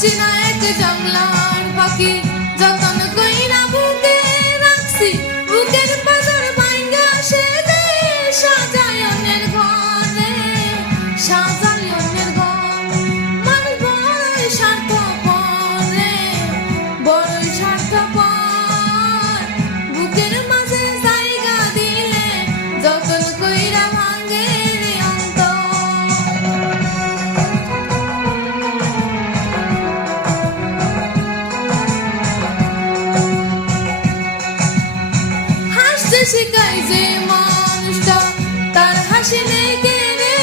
অচেনা এক জংলার পাখি যতন কইরা বুকে রাখছি, বুকের পাজর ভাঙ্গা সে দেয় সাজায় অন্যের ঘরে, সাজায় অন্যের ঘর। মানুষ বড়ই স্বার্থপর রে, বড়ই স্বার্থপর। বুকের মাঝে জায়গা দিলে যতন কইরা ভাঙ্গে রে অন্তর। হাসতে শিখায় যে মানুষটা তার হাসি নেই কেড়ে,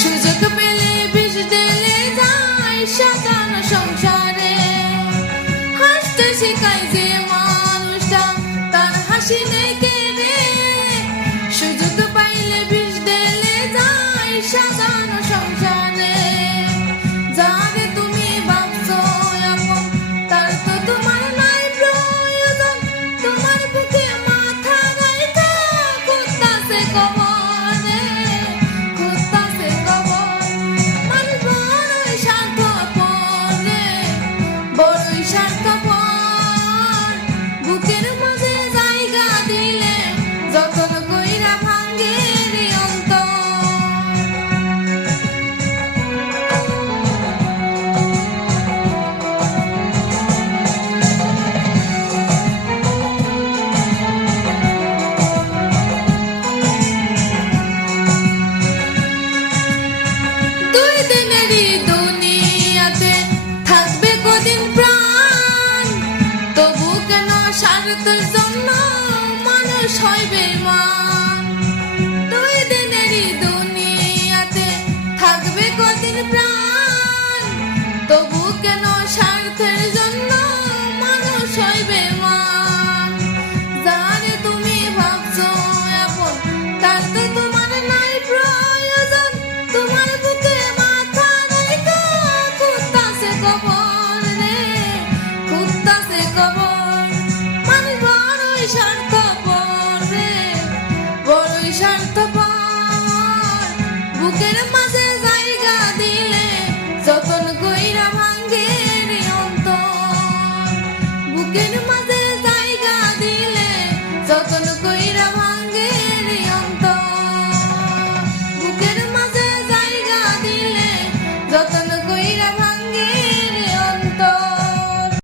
সুযোগ পেলে বিষ ঢেলে যায় সাজানো সংসারে। হাসতে শিখায় যে মানুষটা তার হাসি নেই কেড়ে, সুযোগ পাইলে বিষ ঢেলে যায় সাজানো সংসারে। যারে তুমি ভাবছো আপন তার তো তোমার নাই প্রয়োজন, তোমার বুকে মাথা রাইখা খুঁজতাছে কবর রে, খুঁজতাছে কবর। মানুষ বড়ই স্বার্থপর রে, বড়ই স্বার্থপর। বুকের মাঝে জায়গা দিলে যতন কইরা ভাঙ্গে রে অন্তর। দুই দিনেরই দুনিয়াতে থাকবে কদিন প্রাণ, তবু কেন স্বার্থের জন্য মানুষ হয় বেঈমান। দুই দিনেরই দুনিয়াতে থাকবে কদিন প্রাণ, তবু কেন স্বার্থের জন্য মানুষ হয় বেঈমান। যারে তুমি ভাবছো আপন তার তো তোমার নাই প্রয়োজন, তোমার বুকে মাথা রাইখা খুঁজতাছে কবর রে, খুঁজতাছে কবর। মানুষ বড়ই স্বার্থপর রে, বড়ই স্বার্থপর। বুকের মাঝে